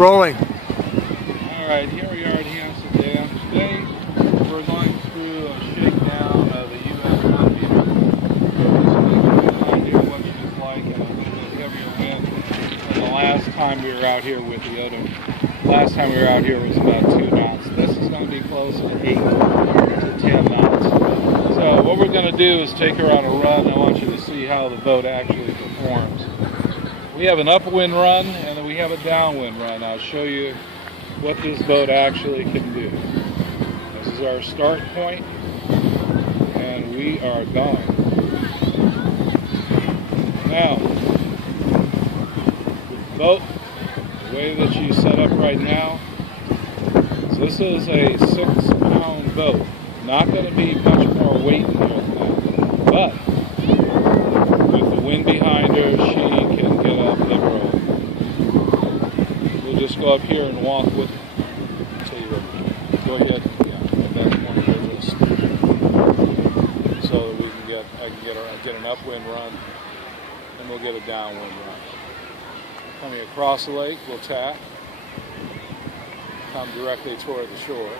Rolling. Alright, here we are at Hanson Dam. Today we're going through a shakedown of the US Mountain. So this is an idea what she's like in a bit heavier wind than the last time we were out here with the odom. Last time we were out here was about 2 knots. This is going to be close to 8 to 10 knots. So what we're going to do is take her on a run. I want you to see how the boat actually performs. We have an upwind run and then we have a downwind run. I'll show you what this boat actually can do. This is our start point and we are going. Now, the boat, the way that she's set up right now, so this is a 6-pound boat. Not going to be much more weight in here than that, but with the wind behind her, she can get up liberal. We'll just go up here and walk with her. Tell you what, go ahead, yeah, at that point there just so that we can get, I can get an upwind run, and we'll get a downwind run. Coming across the lake, we'll tack, come directly toward the shore.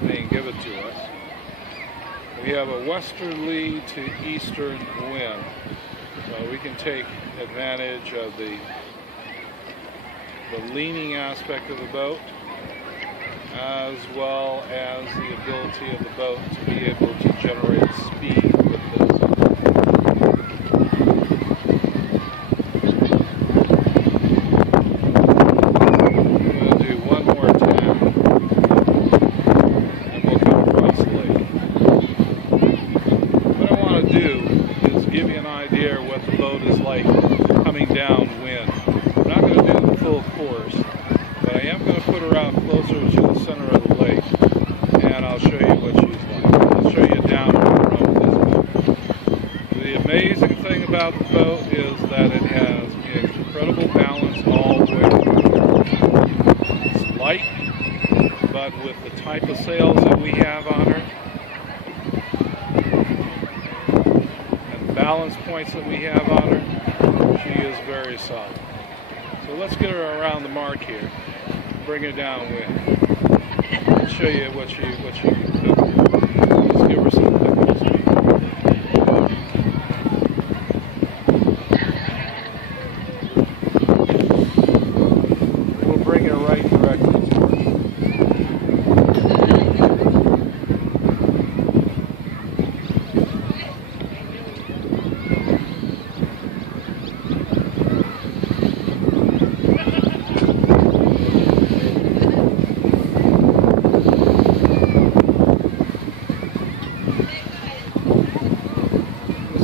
Being given to us. We have a westerly to eastern wind, so we can take advantage of the leaning aspect of the boat as well as the ability of the boat to be able to generate speed with this. What the boat is like coming downwind. I'm not going to do the full course, but I am going to put her out closer to the center of the lake, and I'll show you what she's like. I'll show you a downwind run with this boat. The amazing thing about the boat is that it has incredible balance all the way through. It's light, but with the type of sails that we have on her, balance points that we have on her, she is very solid. So let's get her around the mark here, bring her downwind, and show you what she can do. Let's give her some technical speed. We'll bring her right directly towards her.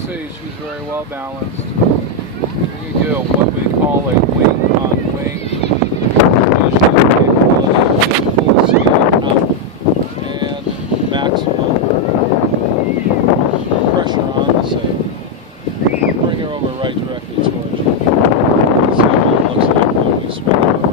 She's very well balanced. We do what we call a wing on wing. Full sail out and maximum pressure on the sail. Bring her over right directly towards you. See how it looks like when we spin her around.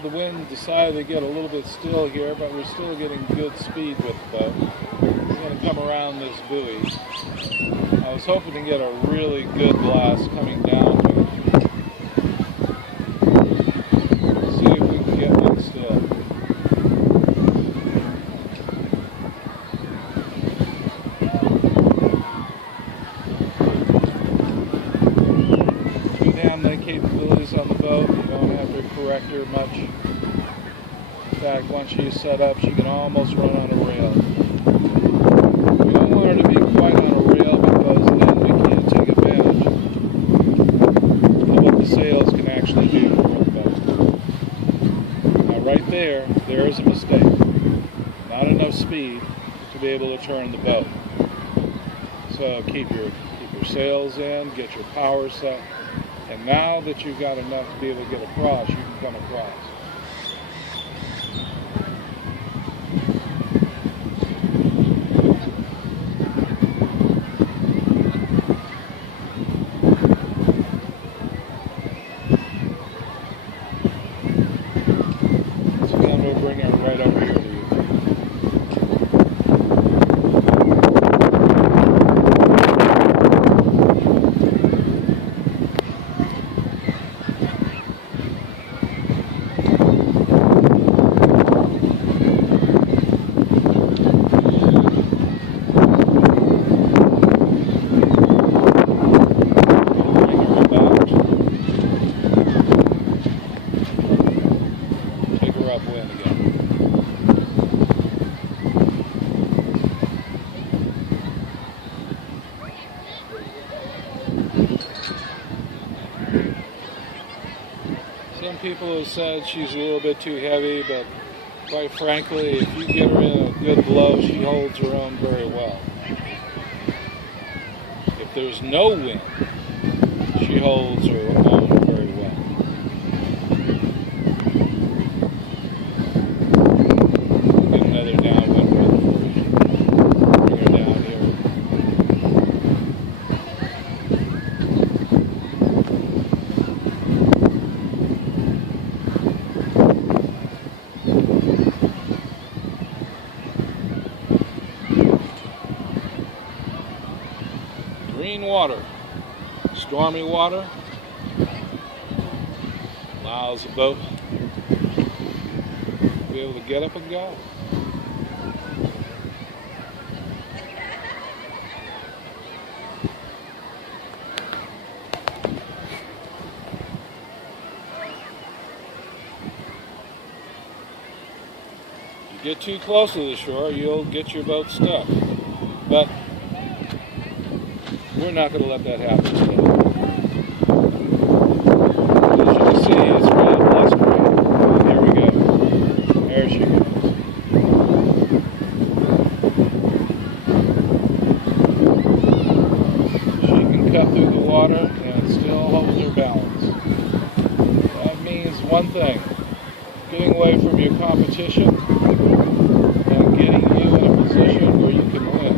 The wind decided to get a little bit still here, but we're still getting good speed with the boat. We're going to come around this buoy. I was hoping to get a really good blast coming down to it. See if we can get one still. once she's set up, she can almost run on a rail. We don't want her to be quite on a rail because then we can't take advantage of what the sails can actually do for the boat. Now right there is a mistake. Not enough speed to be able to turn the boat. So keep your sails in, get your power set, and now that you've got enough to be able to get across, you can come across. So I'm going to bring it right over here to you. Upwind again. Some people have said she's a little bit too heavy, but quite frankly, if you get her in a good blow, she holds her own very well. If there's no wind, she holds her own very well. Green water, stormy water, allows the boat to be able to get up and go. You get too close to the shore, you'll get your boat stuck. But we're not going to let that happen today. As you can see, it's red, less green. There we go. There she goes. She can cut through the water and still hold her balance. That means one thing: getting away from your competition and getting you in a position where you can win.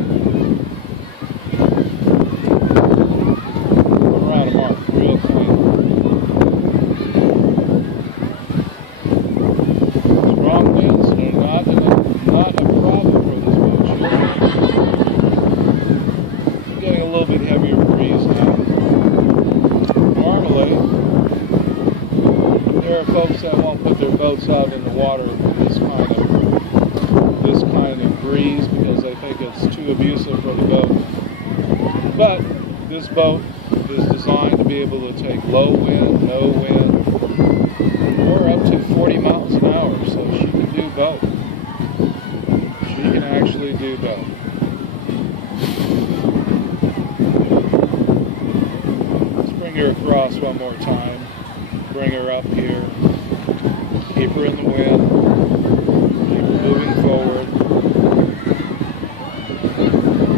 There are folks that won't put their boats out in the water with this kind of breeze because they think it's too abusive for the boat. But this boat is designed to be able to take low wind, no wind, or up to 40 miles an hour, so she can do both. She can actually do both. Let's bring her across one more time. Bring her up here, keep her in the wind, keep her moving forward.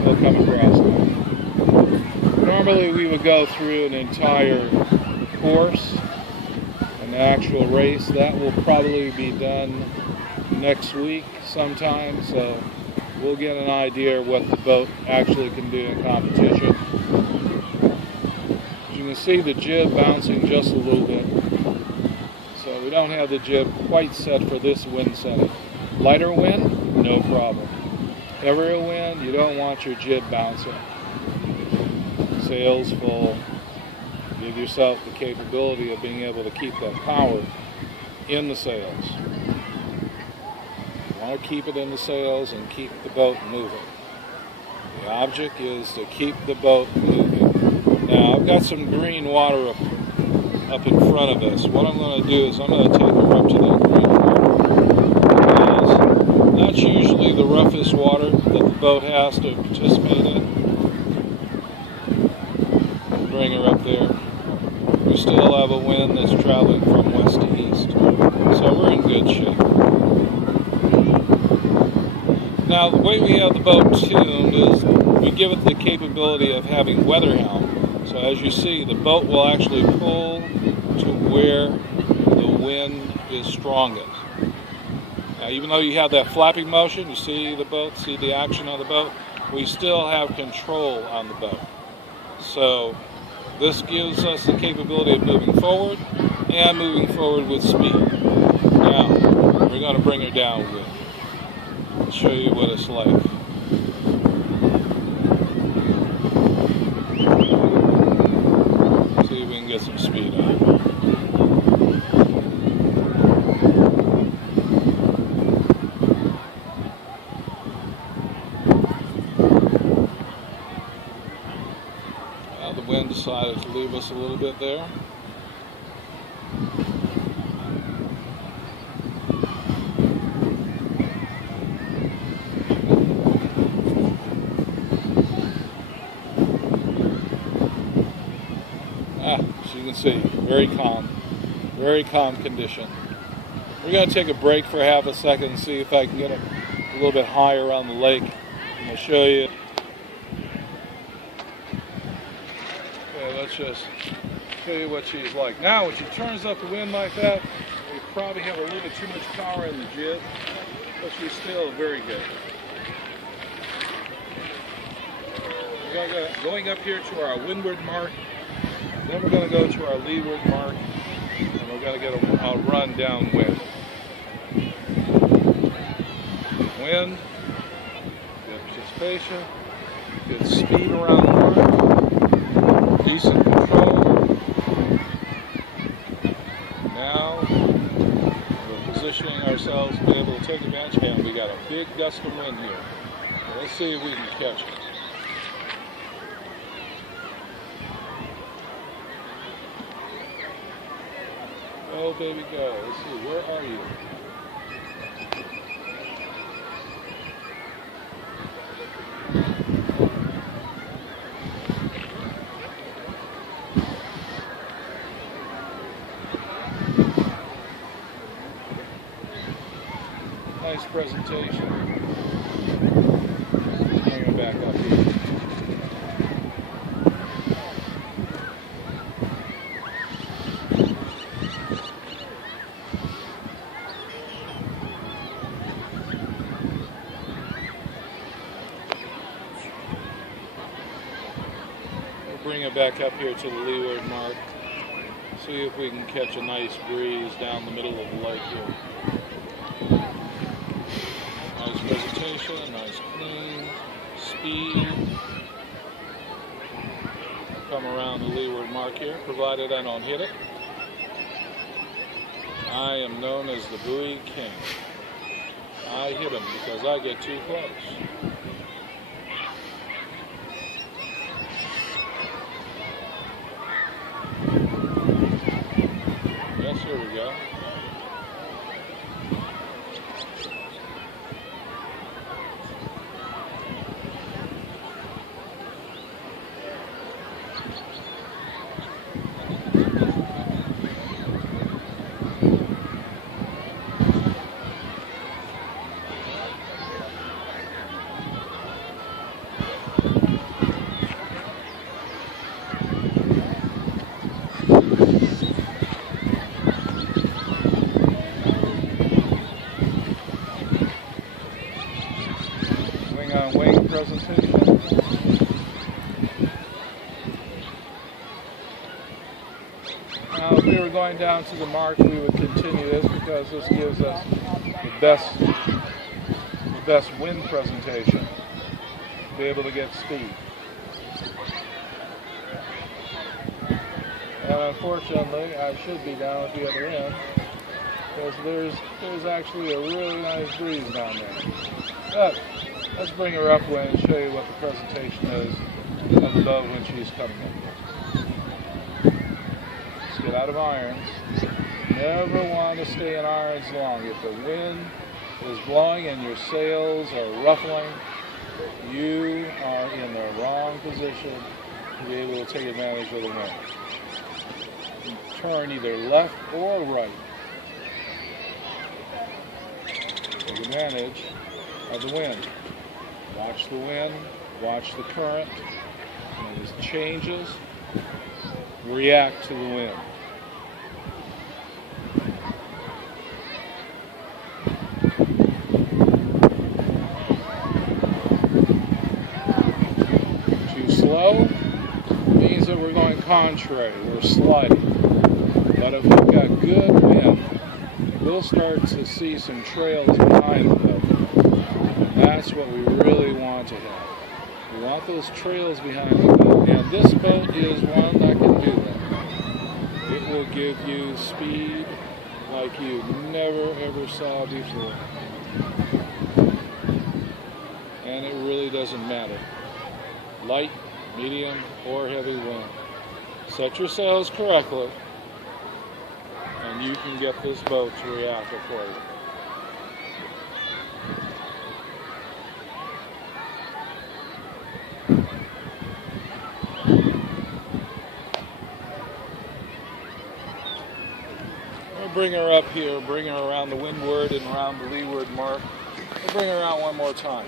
We'll come across now. Normally we would go through an entire course, an actual race. That will probably be done next week sometime, so we'll get an idea of what the boat actually can do in competition. You can see the jib bouncing just a little bit. So we don't have the jib quite set for this wind setting. Lighter wind, no problem. Heavier wind, you don't want your jib bouncing. Sails full. Give yourself the capability of being able to keep that power in the sails. You want to keep it in the sails and keep the boat moving. The object is to keep the boat moving. Now I've got some green water up in front of us. What I'm going to do is I'm going to take her up to that green water because surface water that the boat has to participate in. Bring her up there. We still have a wind that's traveling from west to east, so we're in good shape. Now, the way we have the boat tuned is we give it the capability of having weather helm. So as you see, the boat will actually pull to where the wind is strongest. Now, even though you have that flapping motion, you see the boat, see the action on the boat, we still have control on the boat. So this gives us the capability of moving forward and moving forward with speed. Now, we're going to bring her downwind. I'll show you what it's like. See if we can get some speed on it. The wind decided to leave us a little bit there. As you can see, very calm condition. We're going to take a break for half a second and see if I can get a little bit higher on the lake. I'm going to show you. Okay, let's just show you what she's like. Now, when she turns up the wind like that, we probably have a little bit too much power in the jib, but she's still very good. We're going up here to our windward mark. Then we're going to go to our leeward mark, and we're going to get a run downwind. Wind, good participation, good speed around the mark, decent control. Now we're positioning ourselves to be able to take advantage, and we got a big gust of wind here. So let's see if we can catch it. Oh, baby, go. Let's see, where are you? Nice presentation. Bring it back up here. Bring it back up here to the leeward mark. See if we can catch a nice breeze down the middle of the lake here. Nice presentation, nice clean speed. Come around the leeward mark here, provided I don't hit it. I am known as the buoy king. I hit them because I get too close. Here we go. Wing presentation. Now, if we were going down to the mark, we would continue this because this gives us the best wind presentation. Be able to get speed. And unfortunately, I should be down at the other end because there's actually a really nice breeze down there. But let's bring her upwind and show you what the presentation is of the boat when she's coming in. Let's get out of irons. Never want to stay in irons long. If the wind is blowing and your sails are ruffling, you are in the wrong position to be able to take advantage of the wind. Turn either left or right. Take advantage of the wind. Watch the wind, watch the current. When it changes, react to the wind. Too slow means that we're going contrary, we're sliding. But if we've got good wind, we'll start to see some trails behind the boat. And that's what we really want to have. We want those trails behind the boat, and this boat is one that can do that. It will give you speed like you never ever saw before. And it really doesn't matter. Light, medium, or heavy wind. Set your sails correctly, and you can get this boat to react accordingly. Bring her up here, bring her around the windward and around the leeward mark. We'll bring her out one more time.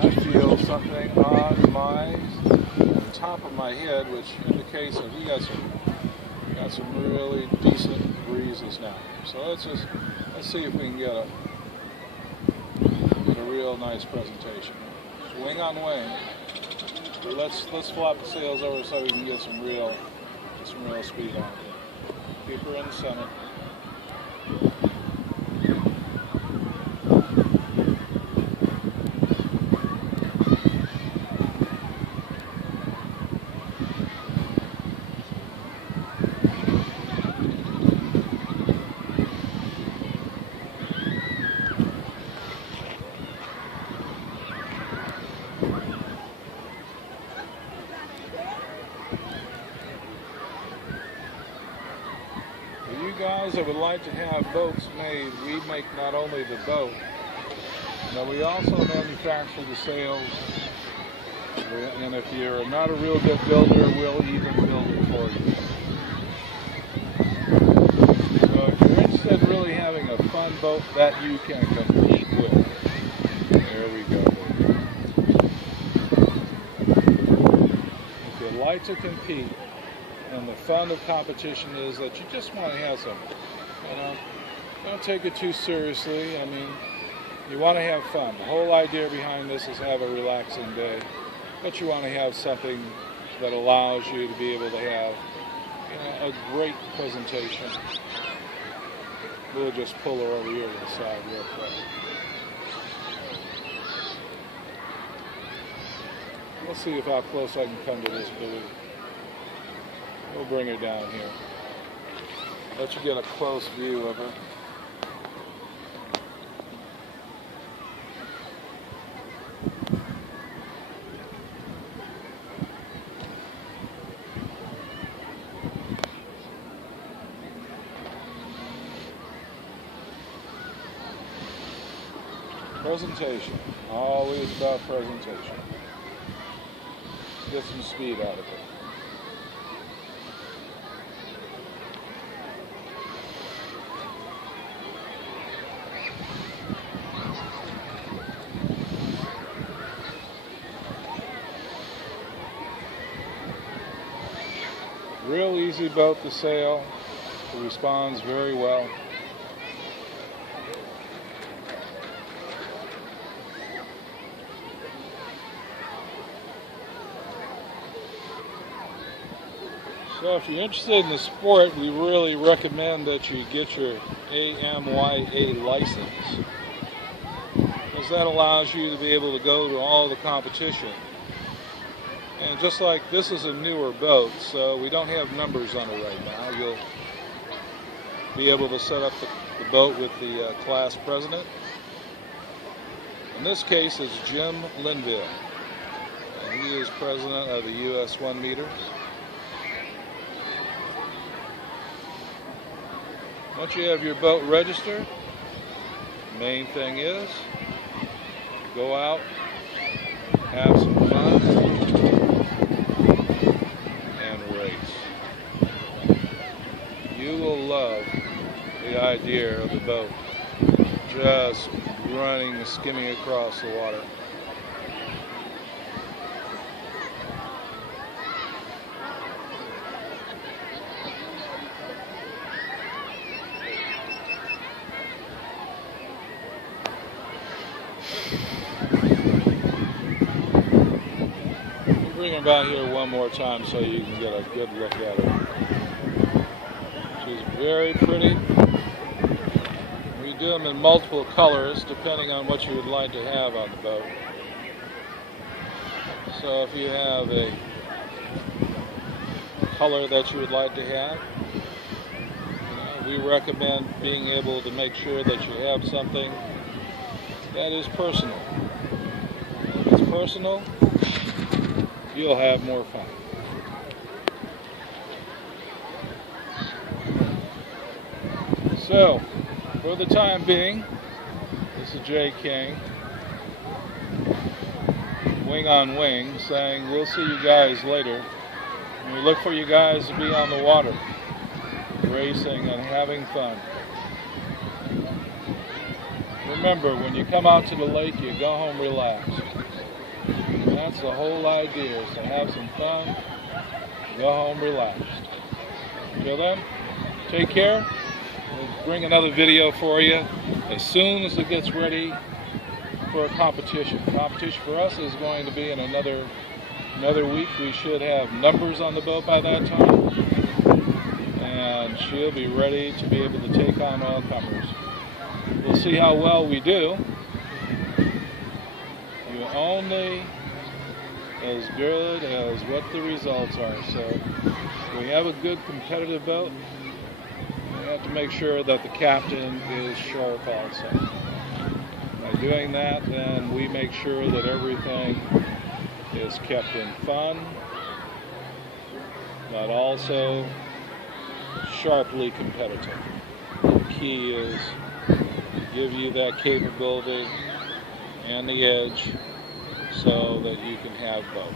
I feel something on the top of my head, which indicates that we got some really decent breezes now. So let's see if we can get a real nice presentation. It's wing on wing. But let's flop the sails over so we can get some real speed on it. Keep her in the center. Guys that would like to have boats made, we make not only the boat, but we also manufacture the sails. And if you're not a real good builder, we'll even build it for you. So if you're interested in really having a fun boat that you can compete with, there we go. If you like to compete, and the fun of competition is that you just want to have some, don't take it too seriously. I mean, you want to have fun. The whole idea behind this is have a relaxing day, but you want to have something that allows you to be able to have, a great presentation. We'll just pull her over here to the side real quick. Let's see how close I can come to this buoy. We'll bring her down here. Let you get a close view of her. Presentation. Always about presentation. Get some speed out of it. Real easy boat to sail. It responds very well. So if you're interested in the sport, we really recommend that you get your AMYA license, because that allows you to be able to go to all the competition. And just like this is a newer boat, so we don't have numbers on it right now. You'll be able to set up the boat with the class president. In this case, it's Jim Linville, and he is president of the US 1 meters. Once you have your boat registered, the main thing is go out, have some fun, and race. You will love the idea of the boat just running, skimming across the water. Bring her back here one more time so you can get a good look at her. She's very pretty. We do them in multiple colors depending on what you would like to have on the boat. So if you have a color that you would like to have, we recommend being able to make sure that you have something that is personal. If it's personal, you'll have more fun. So, for the time being, this is Jay King, wing on wing, saying we'll see you guys later. And we look for you guys to be on the water, racing and having fun. Remember, when you come out to the lake, you go home relaxed. That's the whole idea, is to have some fun, go home relaxed. Until then, take care. We'll bring another video for you as soon as it gets ready for a competition. Competition for us is going to be in another week. We should have numbers on the boat by that time, and she'll be ready to be able to take on all comers. We'll see how well we do. You only as good as what the results are. So if we have a good competitive boat, we have to make sure that the captain is sharp also. By doing that, then we make sure that everything is kept in fun, but also sharply competitive. The key is to give you that capability and the edge so that you can have both.